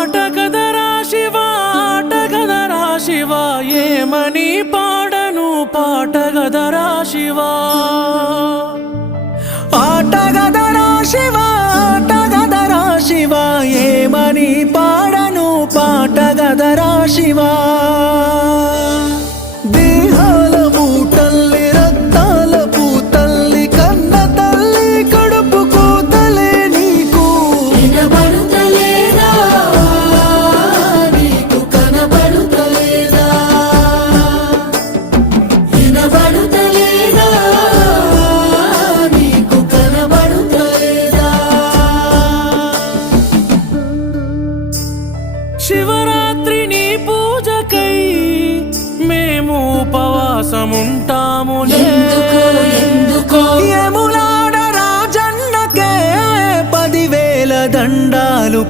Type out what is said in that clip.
ఆటగదరా శివ ఆటగదరా శివ ఏమని పాడను పాటగదరా శివ ఆటగదరా శివ ఆటగదరా శివ ఏమని పాడను పాటగదరా శివ దేహాల మూటల్లి రక్తాల పూతల్లి కన్న తల్లి కడుపు కూతలే నీకు వినబడుతలేదా నీకు కనబడుతలేదా వినబడుతలేదా నీకు కనబడుతలేదా శివరాత్రి నీ పూజకై మేము ఉపవాసముంటా